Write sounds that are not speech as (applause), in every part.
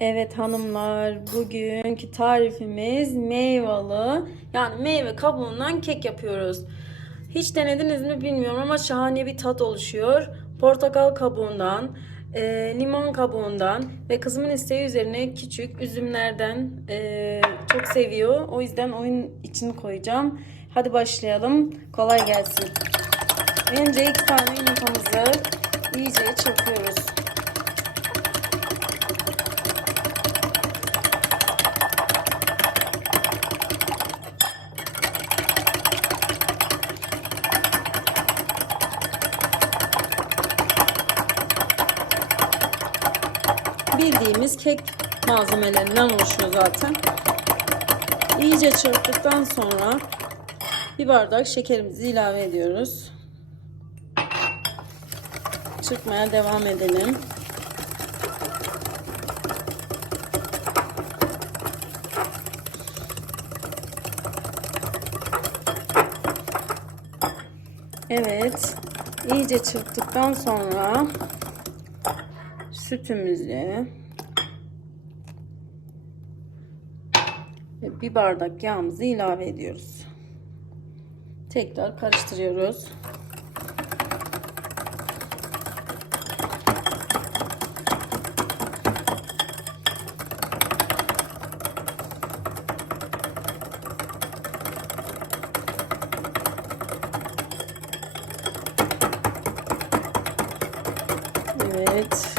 Evet hanımlar, bugünkü tarifimiz meyveli, yani meyve kabuğundan kek yapıyoruz. Hiç denediniz mi bilmiyorum ama şahane bir tat oluşuyor. Portakal kabuğundan, e, limon kabuğundan ve kızımın isteği üzerine küçük üzümlerden e, çok seviyor. O yüzden oyun için koyacağım. Hadi başlayalım. Kolay gelsin. Önce iki tane yumurtamızı iyice çırpıyoruz. Bildiğimiz kek malzemelerinden oluşuyor zaten. İyice çırptıktan sonra bir bardak şekerimizi ilave ediyoruz. Çırpmaya devam edelim. Evet. iyice çırptıktan sonra sütümüzü ve bir bardak yağımızı ilave ediyoruz. Tekrar karıştırıyoruz. Evet.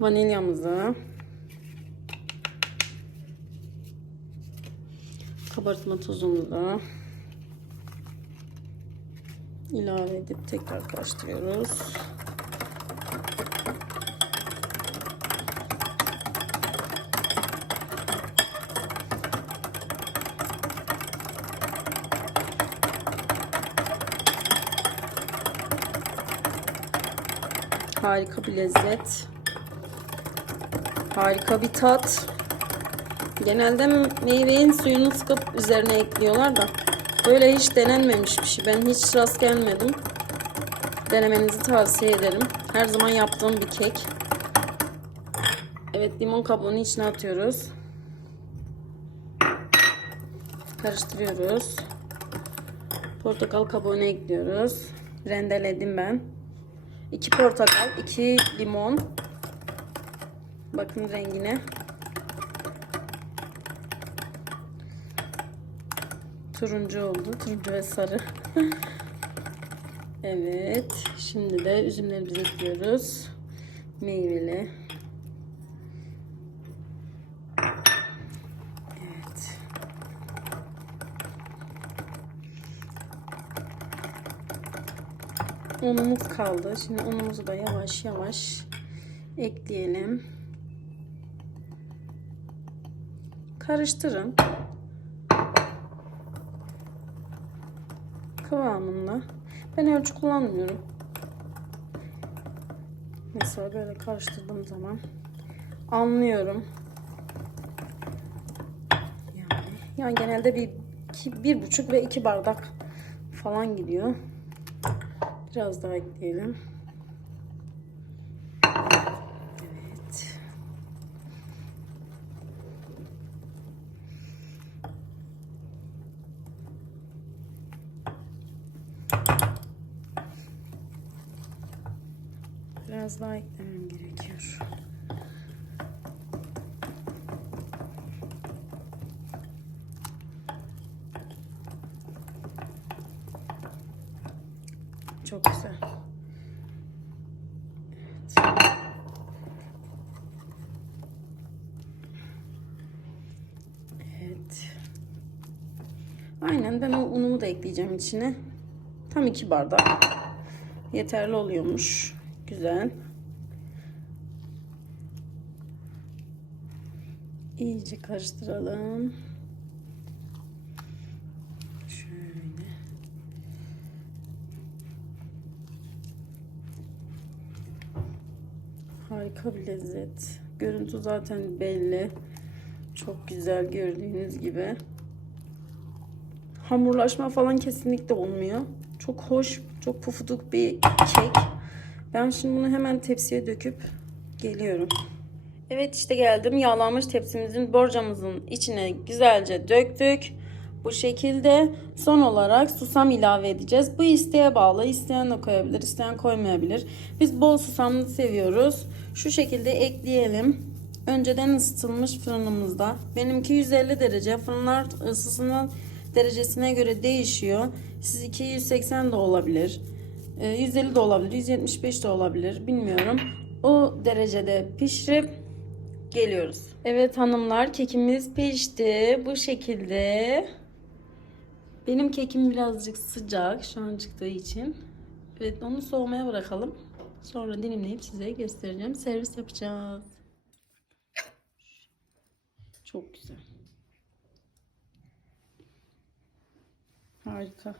Vanilyamızı kabartma tozumuzu ilave edip tekrar karıştırıyoruz. Harika bir lezzet. Harika bir tat. Genelde meyvenin suyunu sıkıp üzerine ekliyorlar da böyle hiç denenmemiş bir şey. Ben hiç rast gelmedim. Denemenizi tavsiye ederim. Her zaman yaptığım bir kek. Evet limon kabuğunu içine atıyoruz. Karıştırıyoruz. Portakal kabuğunu ekliyoruz. Rendeledim ben. 2 portakal, 2 limon. Bakın rengine. Turuncu oldu. Turuncu ve sarı. (laughs) evet. Şimdi de üzümlerimizi ekliyoruz. Meyveli. Evet. Unumuz kaldı. Şimdi unumuzu da yavaş yavaş ekleyelim. Karıştırın. Kıvamında. Ben ölçü kullanmıyorum. Mesela böyle karıştırdığım zaman anlıyorum. Yani, yani genelde bir, iki, bir buçuk ve iki bardak falan gidiyor. Biraz daha ekleyelim. Evet. Biraz daha eklemem gerekiyor. Çok güzel. Evet. Evet. Aynen ben o unumu da ekleyeceğim içine. Tam iki bardak. Yeterli oluyormuş. Güzel. İyice karıştıralım. Şöyle. Harika bir lezzet. Görüntü zaten belli. Çok güzel gördüğünüz gibi. Hamurlaşma falan kesinlikle olmuyor. Çok hoş, çok pufuduk bir kek. Ben şimdi bunu hemen tepsiye döküp Geliyorum. Evet işte geldim. Yağlanmış tepsimizin borcamızın içine güzelce döktük. Bu şekilde son olarak susam ilave edeceğiz. Bu isteğe bağlı. İsteyen de koyabilir, isteyen koymayabilir. Biz bol susamlı seviyoruz. Şu şekilde ekleyelim. Önceden ısıtılmış fırınımızda. Benimki 150 derece. Fırınlar ısısının derecesine göre değişiyor. Siz 280 de olabilir. Ee, 150 de olabilir. 175 de olabilir. Bilmiyorum. O derecede pişirip geliyoruz. Evet hanımlar kekimiz pişti. Bu şekilde. Benim kekim birazcık sıcak şu an çıktığı için. Evet onu soğumaya bırakalım. Sonra dilimleyip size göstereceğim. Servis yapacağız. Çok güzel. Harika.